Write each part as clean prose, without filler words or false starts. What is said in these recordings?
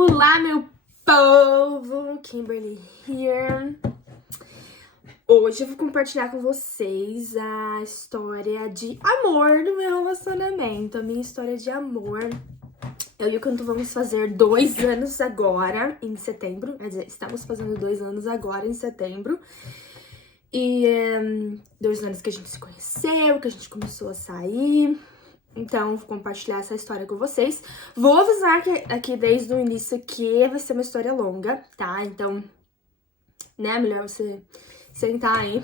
Olá, meu povo! Kimberly here. Hoje eu vou compartilhar com vocês a história de amor do meu relacionamento, a minha história de amor. Eu e o Canto vamos fazer 2 anos agora, em setembro. Quer dizer, estamos fazendo 2 anos agora, em setembro. E 2 anos que a gente se conheceu, que a gente começou a sair. Então, vou compartilhar essa história com vocês. Vou avisar que aqui desde o início que vai ser uma história longa, tá? Então, né, melhor você sentar aí.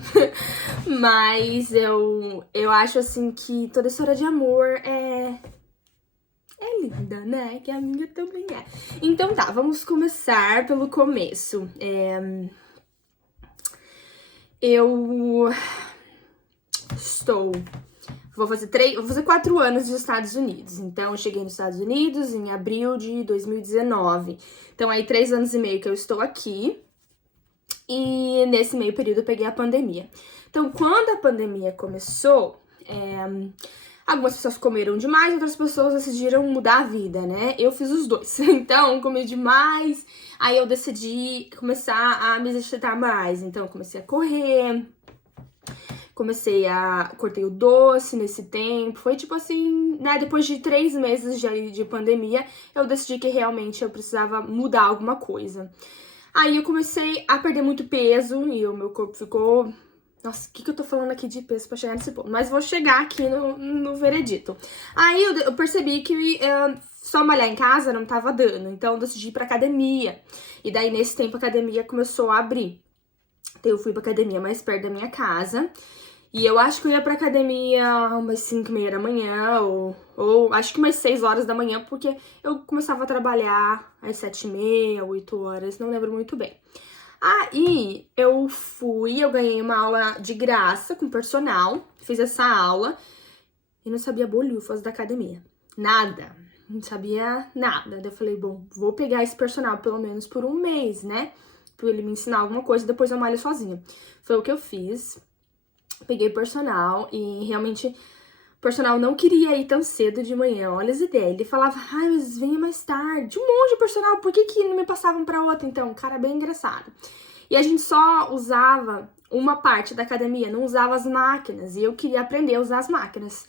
Mas eu acho, assim, que toda história de amor é linda, né? Que a minha também é. Então tá, vamos começar pelo começo. Eu vou fazer 4 anos nos Estados Unidos. Então, eu cheguei nos Estados Unidos em abril de 2019. Então, aí 3 anos e meio que eu estou aqui. E nesse meio período eu peguei a pandemia. Então, quando a pandemia começou, algumas pessoas comeram demais, outras pessoas decidiram mudar a vida, né? Eu fiz os dois. Então, comi demais, aí eu decidi começar a me exercitar mais. Então, eu comecei a correr, cortei o doce nesse tempo. Foi tipo assim, né? Depois de 3 meses de pandemia, eu decidi que realmente eu precisava mudar alguma coisa. Aí eu comecei a perder muito peso e o meu corpo ficou... Nossa, o que eu tô falando aqui de peso pra chegar nesse ponto? Mas vou chegar aqui no veredito. Aí eu percebi que só malhar em casa não tava dando, então eu decidi ir pra academia. E daí, nesse tempo, a academia começou a abrir. Então eu fui pra academia mais perto da minha casa. E eu acho que eu ia pra academia umas 5h30 da manhã, ou acho que umas 6 horas da manhã, porque eu começava a trabalhar às 7h30, 8 horas, não lembro muito bem. Aí eu ganhei uma aula de graça com personal, fiz essa aula e não sabia bolhufas da academia. Nada, não sabia nada. Daí eu falei, bom, vou pegar esse personal pelo menos por 1 mês, né? Pra ele me ensinar alguma coisa, depois eu malho sozinha. Foi o que eu fiz. Peguei personal e realmente o personal não queria ir tão cedo de manhã, olha as ideias. Ele falava, ai, mas venha mais tarde. Um monte de personal, por que não me passavam pra outra então? Cara, bem engraçado. E a gente só usava uma parte da academia, não usava as máquinas. E eu queria aprender a usar as máquinas.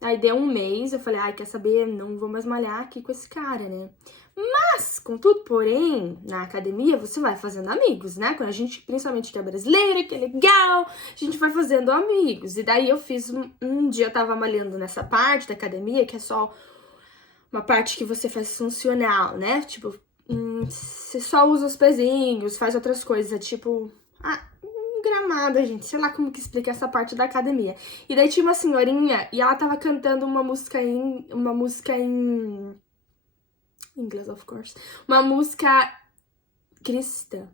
Aí deu 1 mês, eu falei, ai, quer saber? Não vou mais malhar aqui com esse cara, né? Mas, contudo, porém, na academia você vai fazendo amigos, né? Quando a gente, principalmente que é brasileira, que é legal, a gente vai fazendo amigos. E daí eu fiz, um dia eu tava malhando nessa parte da academia, que é só uma parte que você faz funcional, né? Tipo, você só usa os pezinhos, faz outras coisas, é tipo... gramada, gente, sei lá como que explica essa parte da academia. E daí tinha uma senhorinha e ela tava cantando uma música em inglês, of course. Uma música cristã.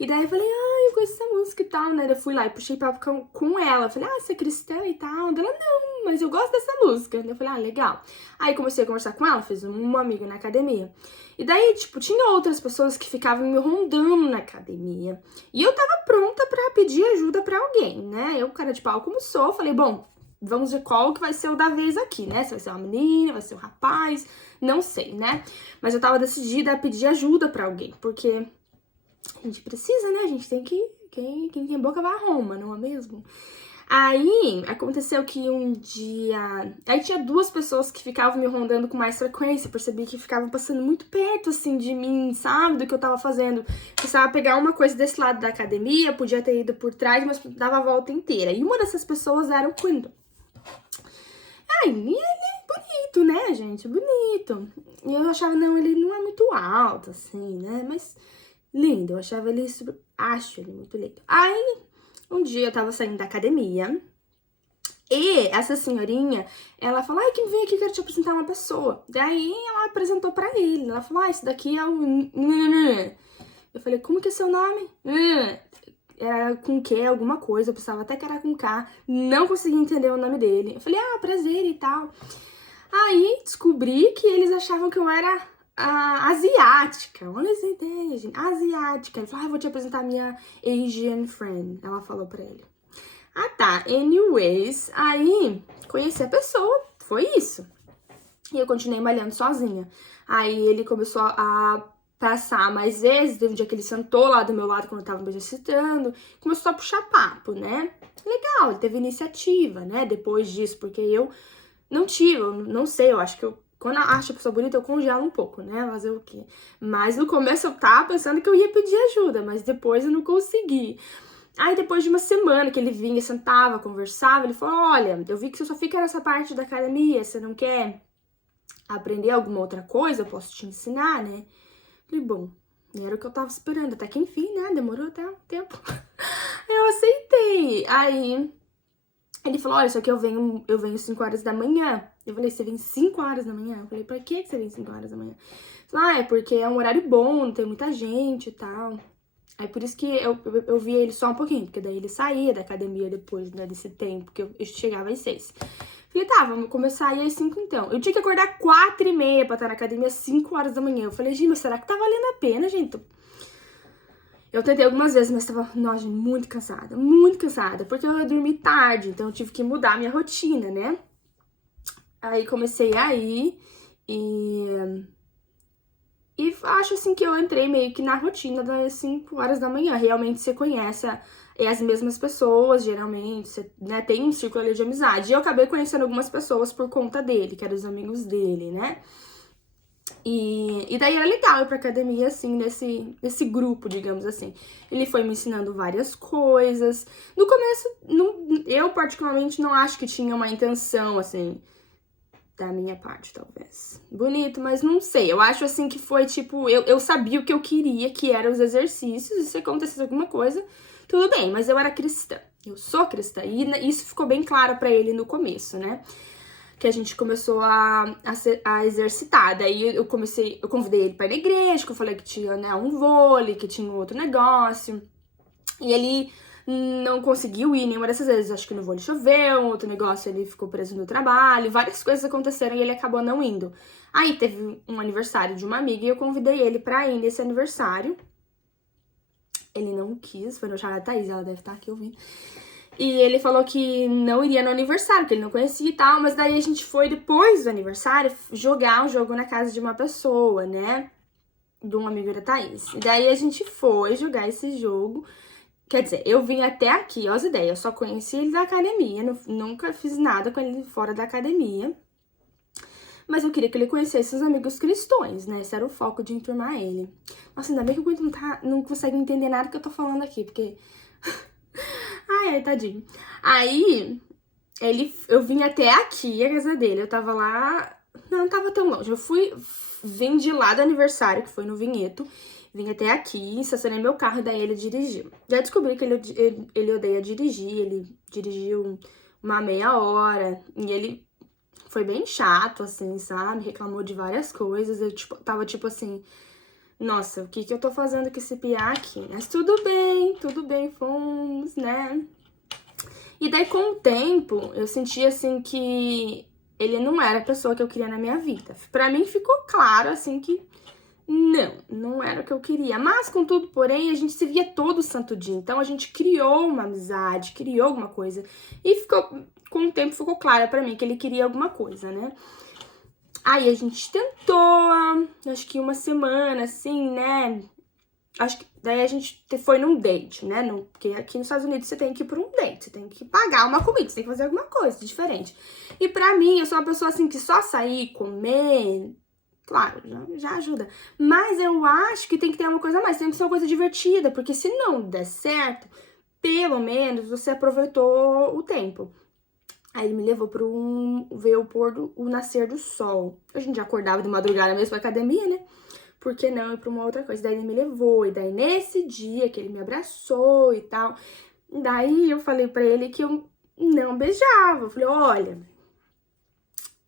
E daí eu falei, eu gosto dessa música e tal, né? Eu fui lá e puxei papo com ela. Eu falei, você é cristã e tal? Ela, não, mas eu gosto dessa música. Eu falei, legal. Aí comecei a conversar com ela, fiz uma amiga na academia. E daí, tipo, tinha outras pessoas que ficavam me rondando na academia. E eu tava pronta pra pedir ajuda pra alguém, né? Eu, cara de pau como sou, falei, bom, vamos ver qual que vai ser o da vez aqui, né? Se vai ser uma menina, vai ser um rapaz, não sei, né? Mas eu tava decidida a pedir ajuda pra alguém, porque a gente precisa, né? A gente tem que... Quem tem boca vai a Roma, não é mesmo? Aí, aconteceu que um dia... Aí tinha 2 pessoas que ficavam me rondando com mais frequência. Percebi que ficavam passando muito perto, assim, de mim, sabe? Do que eu tava fazendo. Precisava pegar uma coisa desse lado da academia, podia ter ido por trás, mas dava a volta inteira. E uma dessas pessoas era o Quinton. Ele é bonito, né, gente? Bonito. E eu achava, não, ele não é muito alto, assim, né? Mas lindo, eu achava ele acho ele muito lindo. Aí, um dia eu tava saindo da academia e essa senhorinha, ela falou, quem vem aqui, quero te apresentar uma pessoa. Daí ela apresentou pra ele, ela falou, esse daqui é o... Eu falei, como que é seu nome? Era com Q, alguma coisa, eu pensava até que era com K, não consegui entender o nome dele. Eu falei, prazer e tal. Aí descobri que eles achavam que eu era asiática. Olha essa ideia, gente. Asiática. Ele falou, vou te apresentar a minha Asian friend. Ela falou pra ele. Tá. Anyways, aí conheci a pessoa. Foi isso. E eu continuei malhando sozinha. Aí ele começou a passar mais vezes. Teve um dia que ele sentou lá do meu lado quando eu tava me exercitando, começou a puxar papo, né? Legal, ele teve iniciativa, né? Depois disso, porque eu não tive, eu não sei, eu acho que quando eu acho a pessoa bonita, eu congelo um pouco, né? Fazer o quê? Mas no começo eu tava pensando que eu ia pedir ajuda, mas depois eu não consegui. Aí depois de uma semana que ele vinha, sentava, conversava, ele falou, olha, eu vi que você só fica nessa parte da academia, você não quer aprender alguma outra coisa? Eu posso te ensinar, né? Falei, bom, era o que eu tava esperando, até que enfim, né? Demorou até um tempo. Eu aceitei. Aí ele falou, olha, só que eu venho 5 horas da manhã. Eu falei, você vem 5 horas da manhã? Eu falei, pra que você vem 5 horas da manhã? Ele falou, é porque é um horário bom, não tem muita gente e tal. Aí por isso que eu via ele só um pouquinho, porque daí ele saía da academia depois, né, desse tempo, que eu chegava às 6. Falei, tá, vamos começar aí às 5 então. Eu tinha que acordar 4h30 pra estar na academia às 5 horas da manhã. Eu falei, gente, mas será que tá valendo a pena, gente? Eu tentei algumas vezes, mas tava, nossa, muito cansada, porque eu ia dormir tarde, então eu tive que mudar a minha rotina, né? Aí comecei a ir e acho assim que eu entrei meio que na rotina das 5 horas da manhã. Realmente você conhece as mesmas pessoas, geralmente, você, né, tem um círculo ali de amizade. E eu acabei conhecendo algumas pessoas por conta dele, que eram os amigos dele, né? E daí era legal ir pra academia, assim, nesse grupo, digamos assim. Ele foi me ensinando várias coisas. No começo, eu particularmente não acho que tinha uma intenção, assim, da minha parte, talvez. Bonito, mas não sei. Eu acho, assim, que foi, tipo, eu sabia o que eu queria, que eram os exercícios. E se acontecesse alguma coisa, tudo bem. Mas eu era cristã. Eu sou cristã. E isso ficou bem claro pra ele no começo, né? Que a gente começou a exercitar. Daí eu convidei ele para ir na igreja, que eu falei que tinha, né, um vôlei, que tinha um outro negócio. E ele não conseguiu ir nenhuma dessas vezes. Acho que no vôlei choveu, um outro negócio ele ficou preso no trabalho, várias coisas aconteceram e ele acabou não indo. Aí teve um aniversário de uma amiga e eu convidei ele pra ir nesse aniversário. Ele não quis, foi no Charla Thaís, ela deve estar aqui ouvindo. E ele falou que não iria no aniversário, que ele não conhecia e tal, mas daí a gente foi, depois do aniversário, jogar um jogo na casa de uma pessoa, né? De um amigo da Thaís. E daí a gente foi jogar esse jogo. Quer dizer, eu vim até aqui, ó as ideias, eu só conheci ele da academia, nunca fiz nada com ele fora da academia. Mas eu queria que ele conhecesse os amigos cristãos, né? Esse era o foco de enturmar ele. Nossa, ainda bem que o Quinto não consegue entender nada que eu tô falando aqui, porque... Ai, tadinho. Aí, eu vim até aqui, a casa dele. Eu tava lá... Não tava tão longe. Vim de lá do aniversário, que foi no Vinheto. Vim até aqui, estacionei meu carro e daí ele dirigiu. Já descobri que ele odeia dirigir. Ele dirigiu uma meia hora. E ele foi bem chato, assim, sabe? Reclamou de várias coisas. Eu tava tipo assim... Nossa, o que eu tô fazendo com esse piá aqui? Mas tudo bem, fomos, né? E daí, com o tempo, eu senti, assim, que ele não era a pessoa que eu queria na minha vida. Pra mim, ficou claro, assim, que não era o que eu queria. Mas, contudo, porém, a gente se via todo santo dia. Então, a gente criou uma amizade, criou alguma coisa. E com o tempo, ficou claro pra mim que ele queria alguma coisa, né? Aí a gente tentou, acho que uma semana, assim, né? Acho que daí a gente foi num date, né? Porque aqui nos Estados Unidos você tem que ir pra um date, você tem que pagar uma comida, você tem que fazer alguma coisa diferente. E pra mim, eu sou uma pessoa assim que só sair, comer, claro, já ajuda. Mas eu acho que tem que ter uma coisa a mais, tem que ser uma coisa divertida, porque se não der certo, pelo menos você aproveitou o tempo. Aí ele me levou para ver o nascer do sol. A gente já acordava de madrugada mesmo pra academia, né? Por que não ir pra uma outra coisa? Daí ele me levou, e daí nesse dia que ele me abraçou e tal, daí eu falei pra ele que eu não beijava. Eu falei, olha,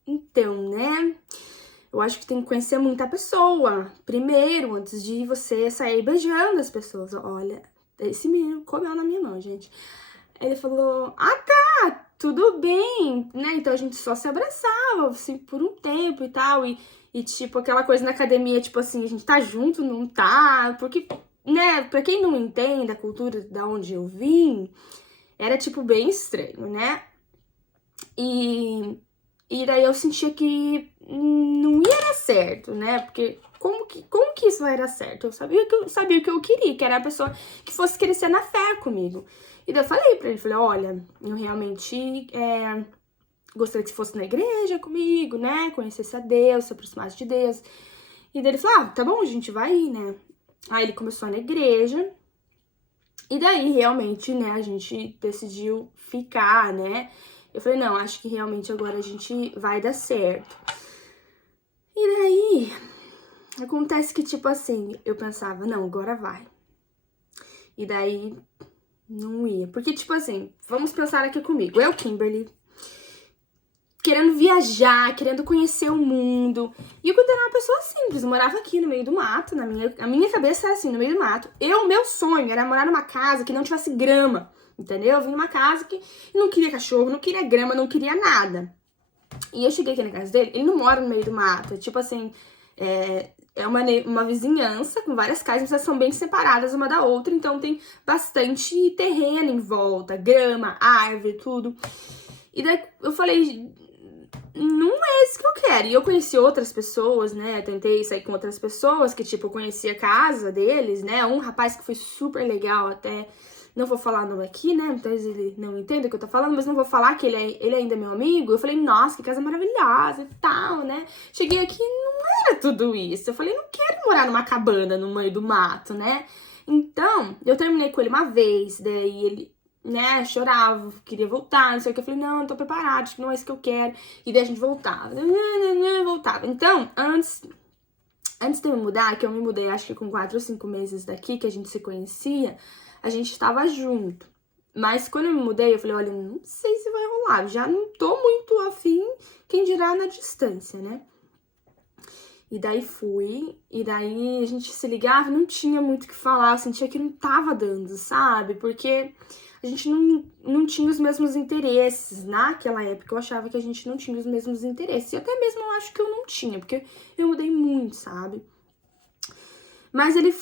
então, né? Eu acho que tem que conhecer muita pessoa primeiro, antes de você sair beijando as pessoas. Olha, esse menino comeu na minha mão, gente. Ele falou, tá, tudo bem, né? Então a gente só se abraçava, assim, por um tempo e tal. E tipo, aquela coisa na academia, tipo assim, a gente tá junto, não tá? Porque, né, pra quem não entende a cultura da onde eu vim, era, tipo, bem estranho, né? E daí eu sentia que não ia dar certo, né? Porque como que isso vai dar certo? Eu sabia o que eu queria, que era a pessoa que fosse crescer na fé comigo. E daí eu falei pra ele, falei, olha, eu realmente gostaria que você fosse na igreja comigo, né? Conhecesse a Deus, se aproximasse de Deus. E daí ele falou, tá bom, a gente vai ir, né? Aí ele começou a ir na igreja. E daí, realmente, né, a gente decidiu ficar, né? Eu falei, não, acho que realmente agora a gente vai dar certo. E daí, acontece que, tipo assim, eu pensava, não, agora vai. E daí, não ia. Porque, tipo assim, vamos pensar aqui comigo. Eu, Kimberly, querendo viajar, querendo conhecer o mundo. E eu quando era uma pessoa simples, eu morava aqui no meio do mato, a minha cabeça era assim, no meio do mato. Meu sonho era morar numa casa que não tivesse grama, entendeu? Eu vim numa casa que não queria cachorro, não queria grama, não queria nada. E eu cheguei aqui na casa dele, ele não mora no meio do mato, é tipo assim, é uma vizinhança com várias casas, mas elas são bem separadas uma da outra, então tem bastante terreno em volta, grama, árvore, tudo. E daí eu falei, não é isso que eu quero. E eu conheci outras pessoas, né? Tentei sair com outras pessoas que, tipo, eu conheci a casa deles, né? Um rapaz que foi super legal até. Não vou falar o nome aqui, né? Então ele não entende o que eu tô falando, mas não vou falar que ele ainda é meu amigo. Eu falei, nossa, que casa maravilhosa e tal, né? Cheguei aqui e não era tudo isso. Eu falei, não quero morar numa cabana no meio do mato, né? Então, eu terminei com ele uma vez, daí ele, né, chorava, queria voltar, não sei o que. Eu falei, não tô preparada, acho que não é isso que eu quero. E daí a gente voltava, voltava. Então, antes de eu me mudar, que eu me mudei acho que com 4 ou 5 meses daqui, que a gente se conhecia, a gente estava junto. Mas quando eu me mudei, eu falei, olha, não sei se vai rolar, já não tô muito afim, quem dirá na distância, né? E daí fui, e daí a gente se ligava, não tinha muito o que falar, eu sentia que não tava dando, sabe? Porque a gente não tinha os mesmos interesses. Naquela época eu achava que a gente não tinha os mesmos interesses. E até mesmo eu acho que eu não tinha, porque eu mudei muito, sabe? Mas ele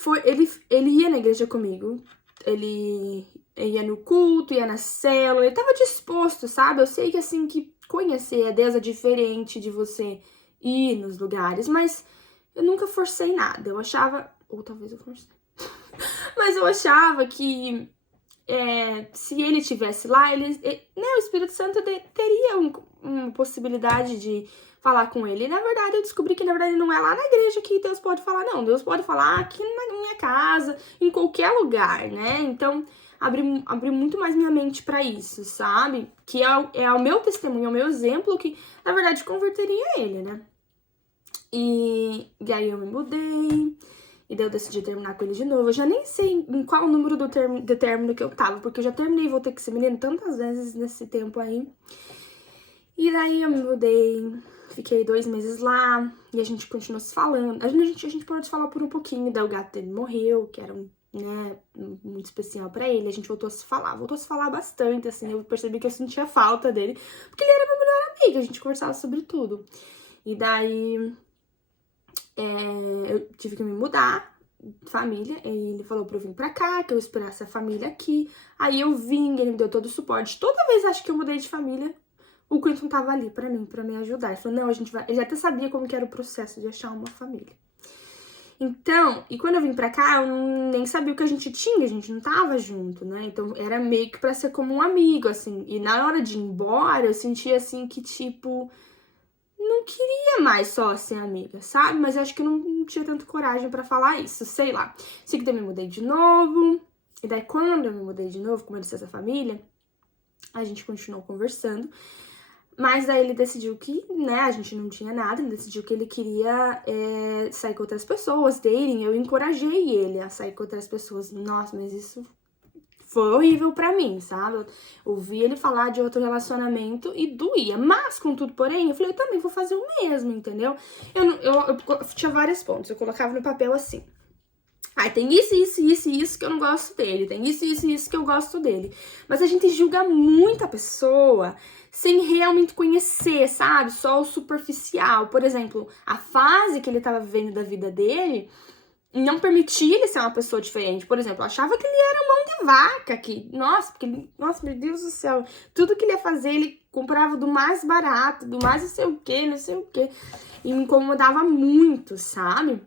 ia na igreja comigo, ele ia no culto, ia na célula, ele tava disposto, sabe? Eu sei que assim, que conhecer a Deus é diferente de você ir nos lugares, mas eu nunca forcei nada. Eu achava, ou talvez eu forcei, mas eu achava que se ele estivesse lá, o Espírito Santo teria uma possibilidade de falar com ele. E, na verdade, eu descobri que, na verdade, não é lá na igreja que Deus pode falar, não. Deus pode falar aqui na minha casa, em qualquer lugar, né? Então, abri muito mais minha mente pra isso, sabe? Que é o meu testemunho, é o meu exemplo que, na verdade, converteria ele, né? E aí eu me mudei. E daí eu decidi terminar com ele de novo. Eu já nem sei em qual número do término que eu tava, porque eu já terminei e voltei com esse menino tantas vezes nesse tempo aí. E daí eu me mudei, fiquei 2 meses lá, e a gente continuou se falando. A gente parou de falar por um pouquinho, daí o gato dele morreu, que era muito especial pra ele. A gente voltou a se falar bastante, assim. Eu percebi que eu sentia falta dele, porque ele era meu melhor amigo, a gente conversava sobre tudo. E daí eu tive que me mudar, família, e ele falou pra eu vir pra cá, que eu esperasse a família aqui. Aí eu vim, ele me deu todo o suporte. Toda vez, acho que eu mudei de família, o Clinton tava ali pra mim, pra me ajudar. Ele falou, não, a gente vai... Ele até sabia como que era o processo de achar uma família. Então, e quando eu vim pra cá, eu nem sabia o que a gente tinha, a gente não tava junto, né? Então, era meio que pra ser como um amigo, assim. E na hora de ir embora, eu sentia, assim, que, tipo... não queria mais só ser amiga, sabe? Mas eu acho que eu não tinha tanta coragem pra falar isso, sei lá. Sei que daí eu me mudei de novo. E daí quando eu me mudei de novo, como ele essa família, a gente continuou conversando. Mas daí ele decidiu que, né, a gente não tinha nada. Ele decidiu que ele queria sair com outras pessoas, dating. Eu encorajei ele a sair com outras pessoas. Nossa, mas isso... foi horrível pra mim, sabe? Eu ouvi ele falar de outro relacionamento e doía. Mas, contudo, porém, eu falei, eu também vou fazer o mesmo, entendeu? Eu tinha vários pontos. Eu colocava no papel assim. Tem isso que eu não gosto dele. Tem isso que eu gosto dele. Mas a gente julga muito a pessoa sem realmente conhecer, sabe? Só o superficial. Por exemplo, a fase que ele tava vivendo da vida dele... não permitia ele ser uma pessoa diferente. Por exemplo, eu achava que ele era mão de vaca, que, nossa, meu Deus do céu, tudo que ele ia fazer, ele comprava do mais barato, do mais não sei o que. E me incomodava muito, sabe?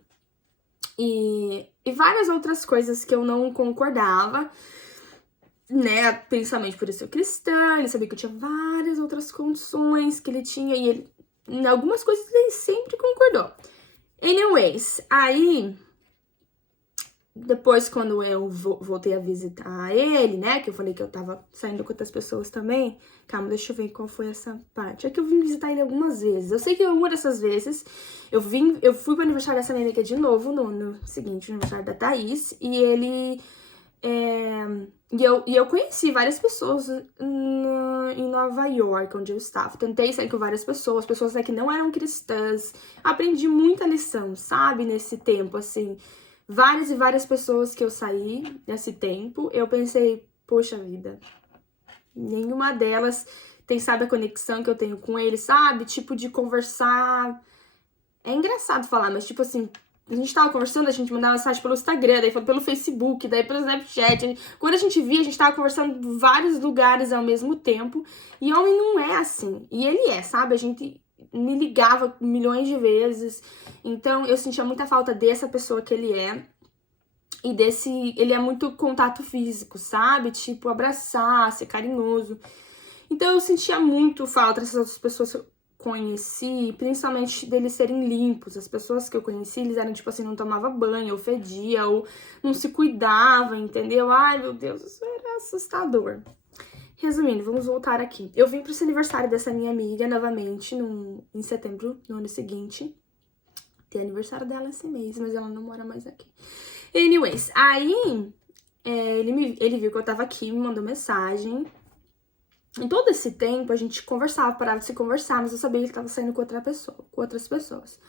E várias outras coisas que eu não concordava, né, principalmente por eu ser cristã, ele sabia que eu tinha várias outras condições que ele tinha, e ele, em algumas coisas ele sempre concordou. Anyways, aí, depois quando eu voltei a visitar ele, né, que eu falei que eu tava saindo com outras pessoas também, calma, deixa eu ver qual foi essa parte. É que eu vim visitar ele algumas vezes. Eu sei que uma dessas vezes, eu fui pro aniversário dessa menina aqui de novo, no seguinte, aniversário da Thaís, e ele... E eu conheci várias pessoas em Nova York, onde eu estava. Tentei sair com várias pessoas que não eram cristãs. Aprendi muita lição, sabe? Nesse tempo, assim. Várias e várias pessoas que eu saí nesse tempo, eu pensei, poxa vida, nenhuma delas tem, sabe, a conexão que eu tenho com ele, sabe? Tipo, de conversar. É engraçado falar, mas tipo assim, a gente tava conversando, a gente mandava mensagem pelo Instagram, daí pelo Facebook, daí pelo Snapchat. Quando a gente via, a gente tava conversando em vários lugares ao mesmo tempo. E homem não é assim. E ele é, sabe? A gente me ligava milhões de vezes. Então, eu sentia muita falta dessa pessoa que ele é. E desse... Ele é muito contato físico, sabe? Tipo, abraçar, ser carinhoso. Então, eu sentia muito falta dessas outras pessoas que eu conheci, principalmente deles serem limpos. As pessoas que eu conheci, eles eram tipo assim, não tomava banho, ou fedia, ou não se cuidava, entendeu? Ai, meu Deus, isso era assustador. Resumindo, vamos voltar aqui. Eu vim pro esse aniversário dessa minha amiga novamente em setembro, no ano seguinte. Tem aniversário dela esse mês, mas ela não mora mais aqui. Anyways, aí ele viu que eu tava aqui, me mandou mensagem. Em todo esse tempo, a gente conversava, parava de se conversar, mas eu sabia que ele tava saindo com outras pessoas.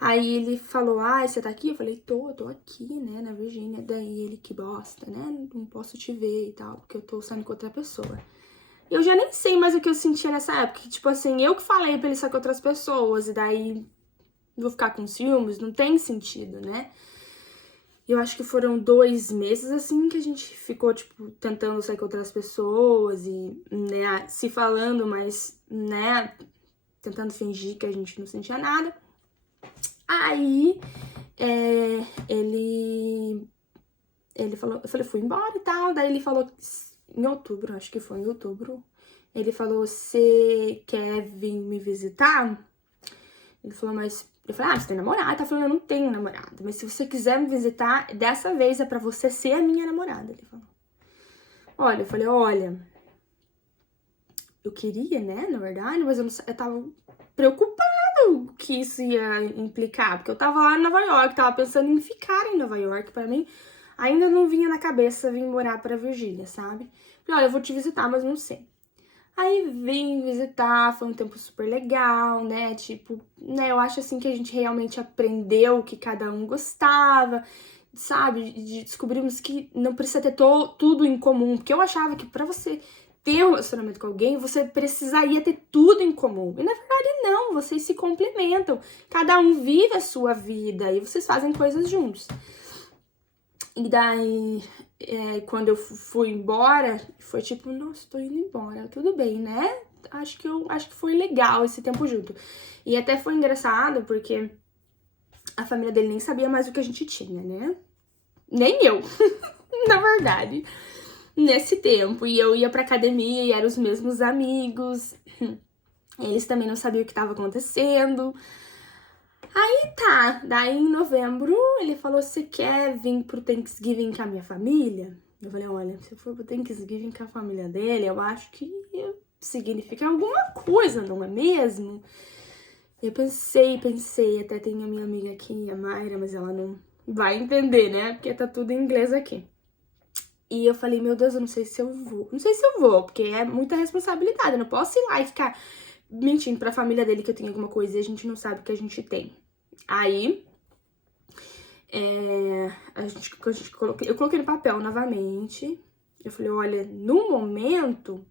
Aí ele falou, você tá aqui? Eu falei, tô aqui, né, na Virgínia. Daí ele, que bosta, né, não posso te ver e tal, porque eu tô saindo com outra pessoa. Eu já nem sei mais o que eu sentia nessa época, tipo assim, eu que falei pra ele sair com outras pessoas, e daí vou ficar com ciúmes, não tem sentido, né? Eu acho que foram 2 meses, assim, que a gente ficou, tipo, tentando sair com outras pessoas e, né, se falando, mas, né, tentando fingir que a gente não sentia nada. Aí, ele falou, eu falei, fui embora e tal, daí ele falou, em outubro, acho que foi em outubro, ele falou, você quer vir me visitar? Ele falou, mas... Eu falei, você tem namorada? Tá falando, eu não tenho namorada. Mas se você quiser me visitar, dessa vez é pra você ser a minha namorada. Ele falou. Eu falei, eu queria, né, na verdade, mas eu tava preocupada o que isso ia implicar. Porque eu tava lá em Nova York, tava pensando em ficar em Nova York. Pra mim, ainda não vinha na cabeça vir morar pra Virgínia, sabe? Falei, eu vou te visitar, mas não sei. Aí vim visitar, foi um tempo super legal, né, tipo, né, eu acho assim que a gente realmente aprendeu o que cada um gostava, sabe, descobrimos que não precisa ter tudo em comum, porque eu achava que pra você ter um relacionamento com alguém, você precisaria ter tudo em comum, e na verdade não, vocês se complementam, cada um vive a sua vida e vocês fazem coisas juntos. E daí, quando eu fui embora, foi tipo, nossa, tô indo embora, tudo bem, né? Acho que foi legal esse tempo junto. E até foi engraçado, porque a família dele nem sabia mais o que a gente tinha, né? Nem eu, na verdade, nesse tempo. E eu ia pra academia e eram os mesmos amigos. Eles também não sabiam o que tava acontecendo. Aí tá, daí em novembro ele falou, você quer vir pro Thanksgiving com a minha família? Eu falei, olha, se eu for pro Thanksgiving com a família dele, eu acho que significa alguma coisa, não é mesmo? Eu pensei, até tem a minha amiga aqui, a Mayra, mas ela não vai entender, né? Porque tá tudo em inglês aqui. E eu falei, meu Deus, eu não sei se eu vou. Não sei se eu vou, porque é muita responsabilidade, eu não posso ir lá e ficar mentindo pra família dele que eu tenho alguma coisa e a gente não sabe o que a gente tem. Aí, eu coloquei no papel novamente. Eu falei, olha, no momento,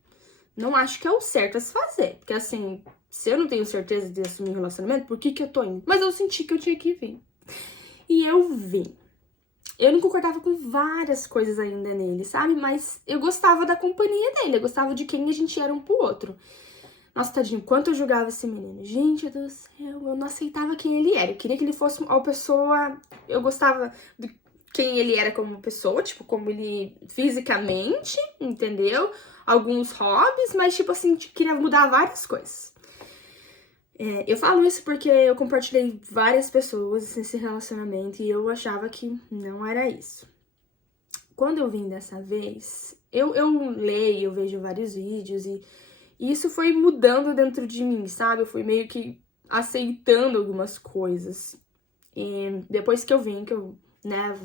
não acho que é o certo a se fazer. Porque assim, se eu não tenho certeza de assumir um relacionamento, por que eu tô indo? Mas eu senti que eu tinha que vir. E eu vim. Eu não concordava com várias coisas ainda nele, sabe? Mas eu gostava da companhia dele, eu gostava de quem a gente era um pro outro. Nossa, tadinho, quanto eu julgava esse menino. Gente do céu, eu não aceitava quem ele era. Eu queria que ele fosse uma pessoa... Eu gostava de quem ele era como pessoa, tipo, como ele fisicamente, entendeu? Alguns hobbies, mas, tipo assim, queria mudar várias coisas. Eu falo isso porque eu compartilhei várias pessoas nesse relacionamento e eu achava que não era isso. Quando eu vim dessa vez, eu leio, eu vejo vários vídeos e isso foi mudando dentro de mim, sabe? Eu fui meio que aceitando algumas coisas. E depois que eu vim, que eu, né,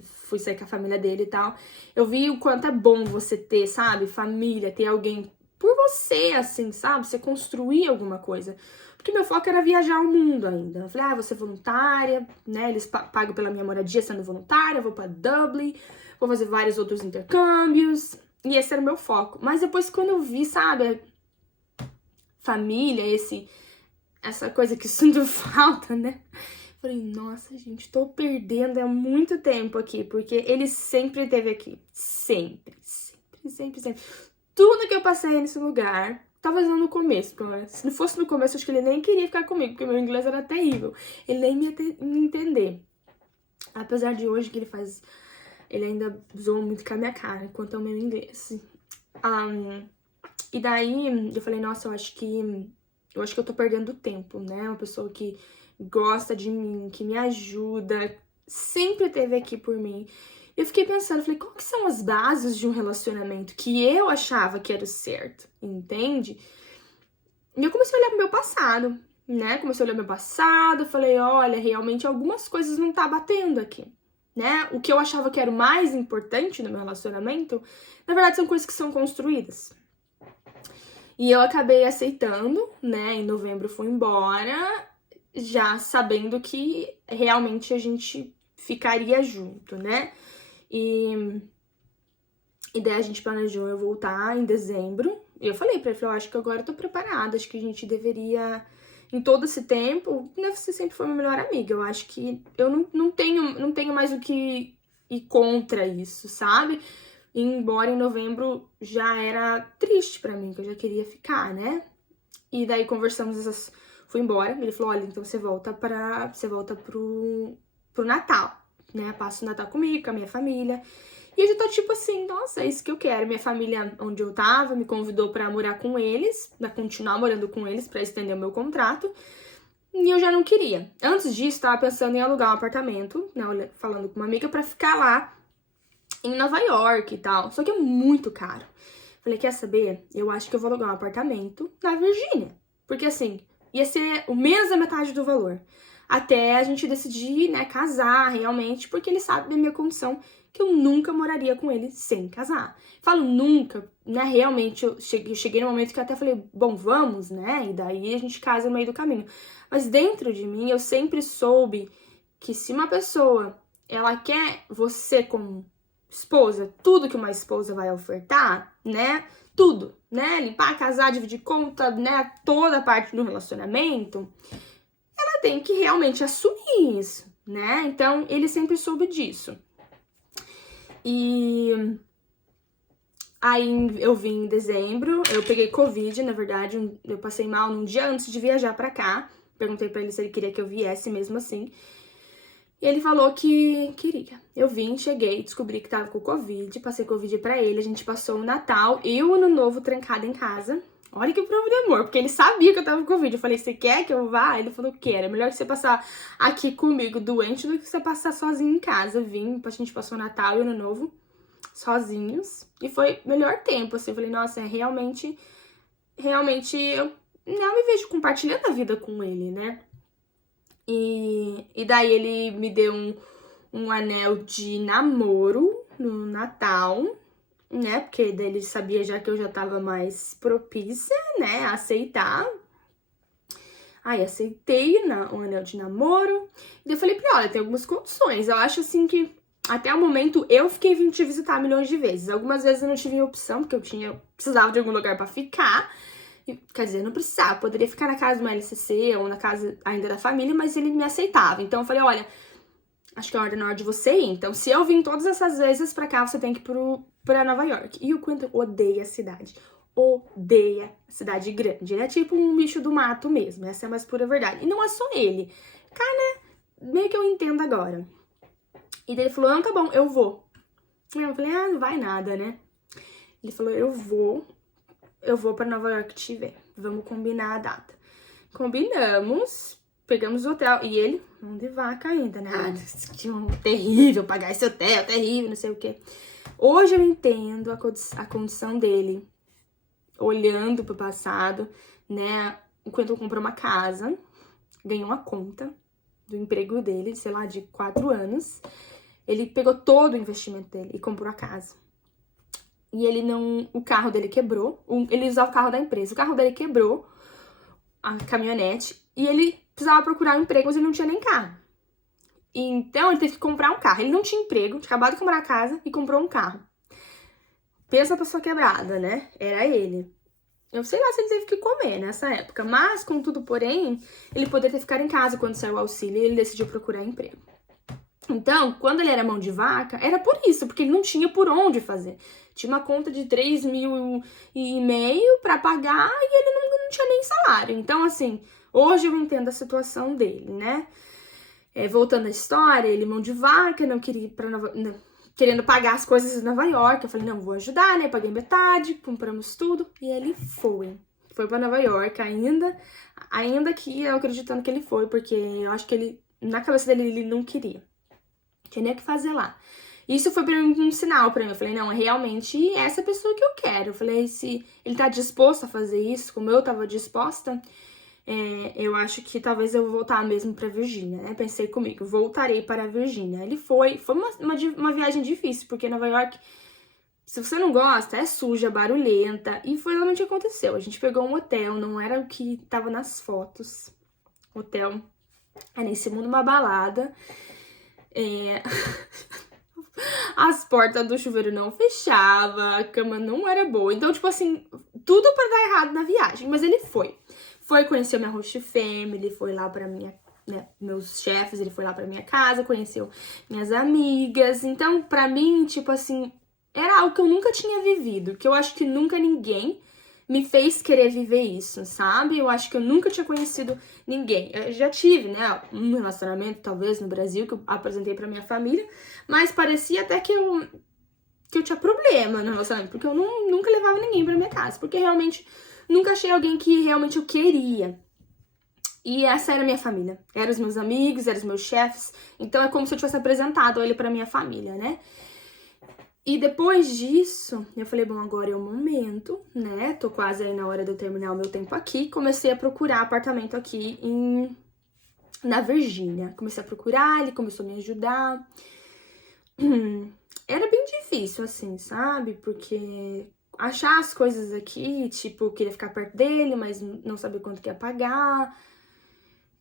fui sair com a família dele e tal, eu vi o quanto é bom você ter, sabe, família, ter alguém por você, assim, sabe? Você construir alguma coisa. Porque meu foco era viajar o mundo ainda. Eu falei, vou ser voluntária, né? Eles pagam pela minha moradia sendo voluntária, vou pra Dublin, vou fazer vários outros intercâmbios. E esse era o meu foco. Mas depois, quando eu vi, sabe, família, essa coisa que sinto falta, né? Falei, nossa, gente, tô perdendo há muito tempo aqui, porque ele sempre esteve aqui. Sempre. Tudo que eu passei nesse lugar, talvez não no começo, porque se não fosse no começo, acho que ele nem queria ficar comigo, porque meu inglês era terrível. Ele nem me entender. Apesar de hoje que ele ainda zoa muito com a minha cara, quanto ao meu inglês. E daí, eu falei, nossa, eu acho que eu tô perdendo tempo, né? Uma pessoa que gosta de mim, que me ajuda, sempre esteve aqui por mim. Eu fiquei pensando, falei, qual que são as bases de um relacionamento que eu achava que era o certo, entende? E eu comecei a olhar pro meu passado, né? Falei, olha, realmente algumas coisas não tá batendo aqui, né? O que eu achava que era o mais importante no meu relacionamento, na verdade são coisas que são construídas. E eu acabei aceitando, né? Em novembro fui embora, já sabendo que realmente a gente ficaria junto, né? E daí a gente planejou eu voltar em dezembro. E eu falei pra ele, eu acho que agora eu tô preparada, acho que a gente deveria, em todo esse tempo, né, você sempre foi minha melhor amiga, eu acho que eu não tenho mais o que ir contra isso, sabe? E embora em novembro já era triste pra mim, que eu já queria ficar, né? E daí conversamos, fui embora, ele falou, olha, então você volta pro Natal, né? Passa o Natal comigo, com a minha família. E eu já tô tipo assim, nossa, é isso que eu quero. Minha família, onde eu tava, me convidou pra morar com eles, pra continuar morando com eles, pra estender o meu contrato. E eu já não queria. Antes disso, tava pensando em alugar um apartamento, né? Falando com uma amiga, pra ficar lá em Nova York e tal. Só que é muito caro. Falei, quer saber? Eu acho que eu vou alugar um apartamento na Virgínia. Porque assim, ia ser o menos da metade do valor. Até a gente decidir, né, casar realmente, porque ele sabe da minha condição, que eu nunca moraria com ele sem casar. Falo nunca, né, realmente, eu cheguei no momento que eu até falei, bom, vamos, né, e daí a gente casa no meio do caminho. Mas dentro de mim, eu sempre soube que se uma pessoa, ela quer você como esposa, tudo que uma esposa vai ofertar, né, tudo, né, limpar, casar, dividir conta, né, toda a parte do relacionamento, ela tem que realmente assumir isso, né, então ele sempre soube disso. E aí eu vim em dezembro, eu peguei Covid, na verdade, eu passei mal num dia antes de viajar pra cá. Perguntei pra ele se ele queria que eu viesse mesmo assim. E ele falou que queria. Eu vim, cheguei, descobri que tava com Covid, passei Covid pra ele, a gente passou o Natal e o Ano Novo trancado em casa. Olha que prova de amor, porque ele sabia que eu tava com Covid. Eu falei, você quer que eu vá? Ele falou, quero. É melhor que você passar aqui comigo doente do que você passar sozinho em casa. Vim, a gente passou o Natal e o Ano Novo sozinhos. E foi o melhor tempo, assim. Eu falei, nossa, realmente eu não me vejo compartilhando a vida com ele, né? E daí ele me deu um anel de namoro no Natal, né? Porque daí ele sabia já que eu já tava mais propícia, né, a aceitar. Aí aceitei o anel de namoro. E eu falei pra ele, olha, tem algumas condições. Eu acho assim que até o momento eu fiquei vindo te visitar milhões de vezes. Algumas vezes eu não tive opção, porque eu precisava de algum lugar pra ficar. Quer dizer, eu não precisava, poderia ficar na casa do LCC ou na casa ainda da família, mas ele me aceitava. Então eu falei, olha, acho que é na hora de você ir. Então, se eu vim todas essas vezes pra cá, você tem que ir pra Nova York. E o quanto eu odeio a cidade. odeia cidade grande. Ele é tipo um bicho do mato mesmo, essa é a mais pura verdade. E não é só ele. Cara, meio que eu entendo agora. E daí ele falou, não, tá bom, eu vou. Eu falei, não vai nada, né? Ele falou, eu vou pra Nova York te ver. Vamos combinar a data. Combinamos, pegamos o hotel. E ele, mão de vaca ainda, né? Terrível, pagar esse hotel, terrível, não sei o quê. Hoje eu entendo a condição dele, olhando pro passado, né? Enquanto eu comprei uma casa, ganhou uma conta do emprego dele, sei lá, de 4 anos. Ele pegou todo o investimento dele e comprou a casa. E ele não... O carro dele quebrou. Ele usava o carro da empresa. O carro dele quebrou, a caminhonete, e ele precisava procurar um emprego, mas ele não tinha nem carro. Então, ele teve que comprar um carro. Ele não tinha emprego, tinha acabado de comprar a casa e comprou um carro. Pensa a pessoa quebrada, né? Era ele. Eu sei lá se ele teve que comer nessa época, mas, contudo, porém, ele poderia ter ficado em casa quando saiu o auxílio e ele decidiu procurar emprego. Então, quando ele era mão de vaca, era por isso, porque ele não tinha por onde fazer. Tinha uma conta de 3.500 pra pagar e ele não tinha nem salário. Então, assim, hoje eu entendo a situação dele, né? Voltando à história, ele mão de vaca, não queria ir pra querendo pagar as coisas em Nova York. Eu falei, não, vou ajudar, né? Paguei metade, compramos tudo. E ele foi. Foi pra Nova York ainda que eu acreditando que ele foi, porque eu acho que ele, na cabeça dele, ele não queria. Tinha nem o que fazer lá. Isso foi pra mim um sinal pra mim. Eu falei, não, é realmente essa pessoa que eu quero. Eu falei, se ele tá disposto a fazer isso, como eu tava disposta, eu acho que talvez eu vou voltar mesmo pra Virgínia, né? Pensei comigo, voltarei para a Virgínia. Ele foi uma viagem difícil, porque Nova York, se você não gosta, é suja, barulhenta. E foi realmente o que aconteceu. A gente pegou um hotel, não era o que tava nas fotos. O hotel era em cima de uma balada. As portas do chuveiro não fechavam, a cama não era boa. Então, tipo assim, tudo pra dar errado na viagem. Mas ele foi. Foi conhecer minha host family, foi lá pra minha, né, meus chefes, ele foi lá pra minha casa, conheceu minhas amigas. Então, pra mim, tipo assim, era algo que eu nunca tinha vivido. Que eu acho que nunca ninguém me fez querer viver isso, sabe? Eu acho que eu nunca tinha conhecido ninguém. Eu já tive, né, um relacionamento, talvez, no Brasil, que eu apresentei pra minha família, mas parecia até que eu tinha problema no relacionamento, porque eu nunca levava ninguém pra minha casa, porque realmente nunca achei alguém que realmente eu queria. E essa era a minha família. Eram os meus amigos, eram os meus chefes, então é como se eu tivesse apresentado ele pra minha família, né? E depois disso, eu falei, bom, agora é o momento, né? Tô quase aí na hora de eu terminar o meu tempo aqui. Comecei a procurar apartamento aqui na Virgínia. Comecei a procurar, ele começou a me ajudar. Era bem difícil, assim, sabe? Porque achar as coisas aqui, tipo, eu queria ficar perto dele, mas não sabia quanto que ia pagar.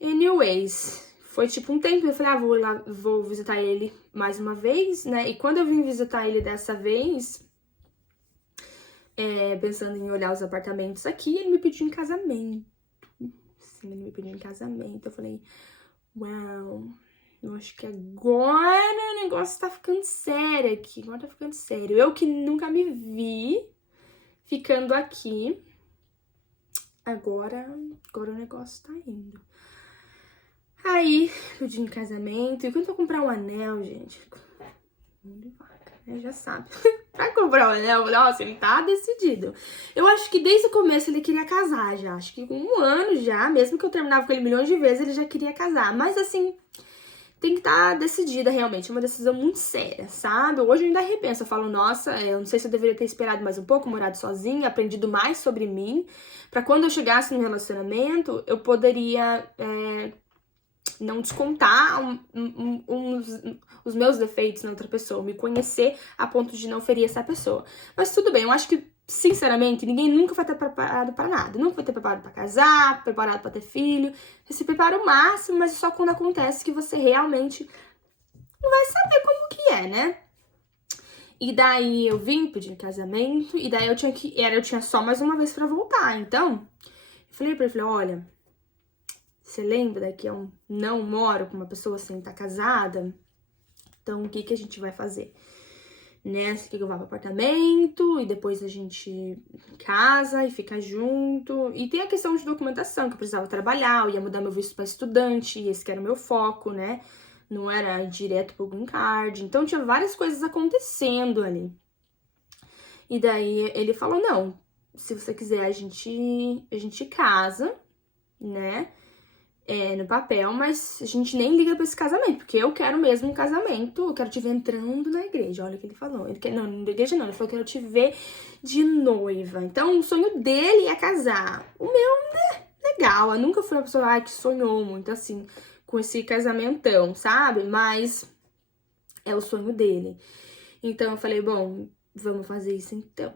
Anyways, foi tipo um tempo, eu falei, vou visitar ele mais uma vez, né? E quando eu vim visitar ele dessa vez, pensando em olhar os apartamentos aqui, ele me pediu em casamento. Sim, ele me pediu em casamento. Eu falei, uau, eu acho que agora o negócio tá ficando sério aqui. Agora tá ficando sério. Eu que nunca me vi ficando aqui, agora o negócio tá indo. Aí, pedi em casamento. E quando eu comprar um anel, gente, já sabe. Pra comprar um anel, nossa, ele tá decidido. Eu acho que desde o começo ele queria casar já. Acho que com 1 ano já, mesmo que eu terminava com ele milhões de vezes, ele já queria casar. Mas assim, tem que estar decidida realmente. É uma decisão muito séria, sabe? Hoje eu ainda repenso. Eu falo, nossa, eu não sei se eu deveria ter esperado mais um pouco, morado sozinha, aprendido mais sobre mim. Pra quando eu chegasse no relacionamento, eu poderia não descontar os meus defeitos na outra pessoa, me conhecer a ponto de não ferir essa pessoa. Mas tudo bem, eu acho que, sinceramente, ninguém nunca vai estar preparado pra nada. Nunca vai ter preparado pra casar, preparado pra ter filho. Você se prepara o máximo, mas só quando acontece que você realmente não vai saber como que é, né? E daí eu vim pedir casamento, e daí eu tinha só mais uma vez pra voltar. Então, eu falei pra ele, olha, você lembra que eu não moro com uma pessoa sem estar casada? Então, o que a gente vai fazer? né? Se quer que eu vá pro apartamento e depois a gente casa e fica junto. E tem a questão de documentação, que eu precisava trabalhar, eu ia mudar meu visto para estudante, e esse que era o meu foco, né? Não era direto pro green card. Então tinha várias coisas acontecendo ali. E daí ele falou: não, se você quiser, a gente casa, né? No papel, mas a gente nem liga pra esse casamento, porque eu quero mesmo um casamento, eu quero te ver entrando na igreja. Olha o que ele falou. Ele quer, não, na igreja não, ele falou que eu quero te ver de noiva. Então, o sonho dele é casar. O meu, né, legal. Eu nunca fui uma pessoa que sonhou muito assim, com esse casamentão, sabe? Mas é o sonho dele. Então, eu falei, bom, vamos fazer isso então,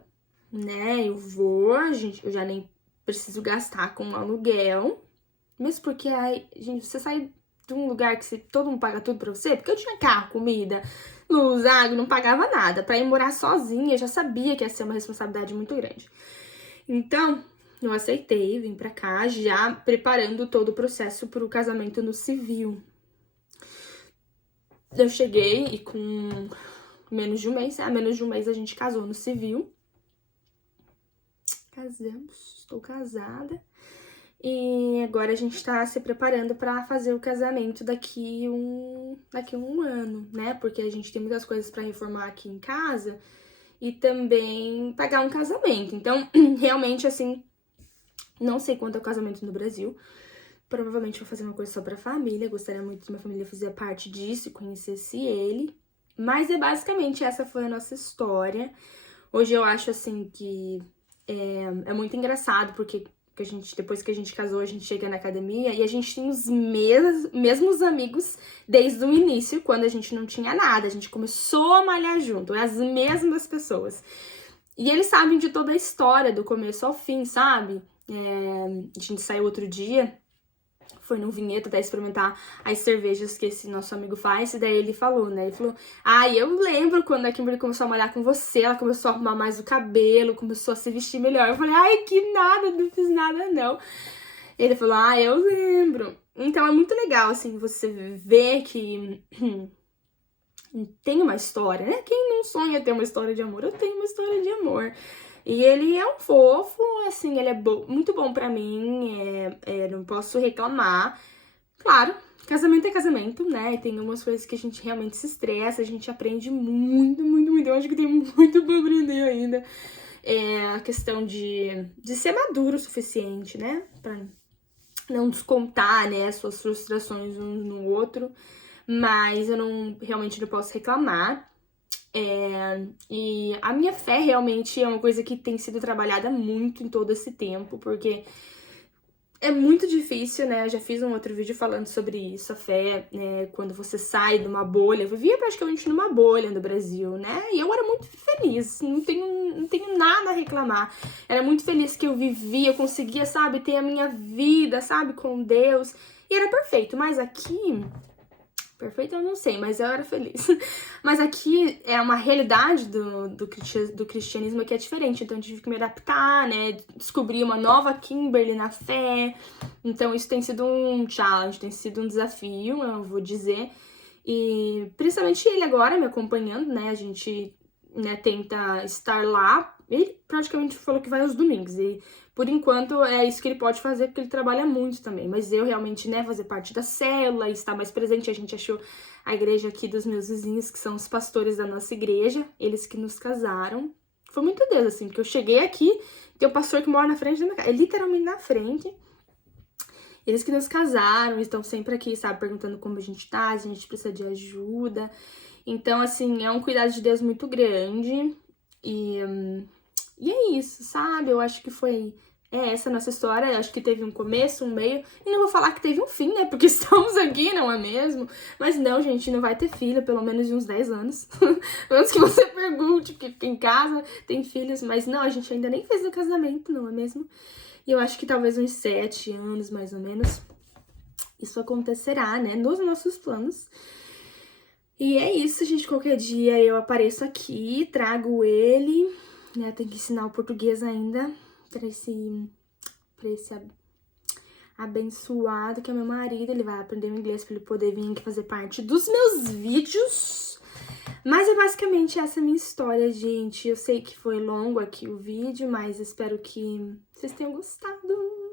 né? Eu já nem preciso gastar com aluguel. Mesmo porque, aí, gente, você sai de um lugar que todo mundo paga tudo pra você, porque eu tinha carro, comida, luz, água, não pagava nada. Pra ir morar sozinha, eu já sabia que ia ser uma responsabilidade muito grande. Então, eu aceitei, vim pra cá, já preparando todo o processo pro casamento no civil. Eu cheguei e com menos de um mês a gente casou no civil. Casamos, estou casada. E agora a gente tá se preparando pra fazer o casamento daqui um ano, né? Porque a gente tem muitas coisas pra reformar aqui em casa e também pagar um casamento. Então, realmente, assim, não sei quanto é o casamento no Brasil. Provavelmente vou fazer uma coisa só pra família. Gostaria muito que minha família fizesse parte disso e conhecesse ele. Mas basicamente essa foi a nossa história. Hoje eu acho, assim, que é muito engraçado, porque depois que a gente casou, a gente chega na academia e a gente tem os mesmos amigos desde o início, quando a gente não tinha nada. A gente começou a malhar junto, é as mesmas pessoas. E eles sabem de toda a história, do começo ao fim, sabe? A gente saiu outro dia, foi num vinhedo, daí experimentar as cervejas que esse nosso amigo faz, e daí ele falou, né? Ele falou, eu lembro quando a Kimberly começou a malhar com você, ela começou a arrumar mais o cabelo, começou a se vestir melhor. Eu falei, que nada, não fiz nada, não. Ele falou, eu lembro. Então é muito legal, assim, você ver que tem uma história, né? Quem não sonha ter uma história de amor? Eu tenho uma história de amor. E ele é um fofo, assim, ele é muito bom pra mim, não posso reclamar. Claro, casamento é casamento, né? E tem algumas coisas que a gente realmente se estressa, a gente aprende muito, muito, muito. Eu acho que tem muito pra aprender ainda. A questão de ser maduro o suficiente, né? Pra não descontar, né, suas frustrações um no outro. Mas eu realmente não posso reclamar. E a minha fé realmente é uma coisa que tem sido trabalhada muito em todo esse tempo, porque é muito difícil, né? Eu já fiz um outro vídeo falando sobre isso, a fé, né? Quando você sai de uma bolha. Eu vivia praticamente numa bolha no Brasil, né? E eu era muito feliz, não tenho nada a reclamar. Era muito feliz que eu vivia, eu conseguia, sabe, ter a minha vida, sabe, com Deus. E era perfeito, mas aqui... Perfeito, eu não sei, mas eu era feliz. Mas aqui é uma realidade do cristianismo que é diferente, então eu tive que me adaptar, né? Descobrir uma nova Kimberly na fé. Então isso tem sido um challenge, tem sido um desafio, eu vou dizer. E principalmente ele agora me acompanhando, né? A gente, né, tenta estar lá. Ele praticamente falou que vai aos domingos. E por enquanto é isso que ele pode fazer, porque ele trabalha muito também. Mas eu realmente, né, fazer parte da célula, estar mais presente. A gente achou a igreja aqui dos meus vizinhos, que são os pastores da nossa igreja, eles que nos casaram. Foi muito Deus, assim, porque eu cheguei aqui, tem um pastor que mora na frente da minha casa, é literalmente na frente. Eles que nos casaram, estão sempre aqui, sabe, perguntando como a gente tá, se a gente precisa de ajuda. Então, assim, é um cuidado de Deus muito grande. E é isso, sabe? Eu acho que foi essa a nossa história. Eu acho que teve um começo, um meio. E não vou falar que teve um fim, né? Porque estamos aqui, não é mesmo? Mas não, gente, não vai ter filho, pelo menos de uns 10 anos. Antes que você pergunte, porque fica em casa, tem filhos. Mas não, a gente ainda nem fez o casamento, não é mesmo? E eu acho que talvez uns 7 anos, mais ou menos, isso acontecerá, né? Nos nossos planos. E é isso, gente. Qualquer dia eu apareço aqui, trago ele, né? Tem que ensinar o português ainda pra esse abençoado que é meu marido. Ele vai aprender o inglês pra ele poder vir aqui fazer parte dos meus vídeos. Mas é basicamente essa minha história, gente. Eu sei que foi longo aqui o vídeo, mas espero que vocês tenham gostado.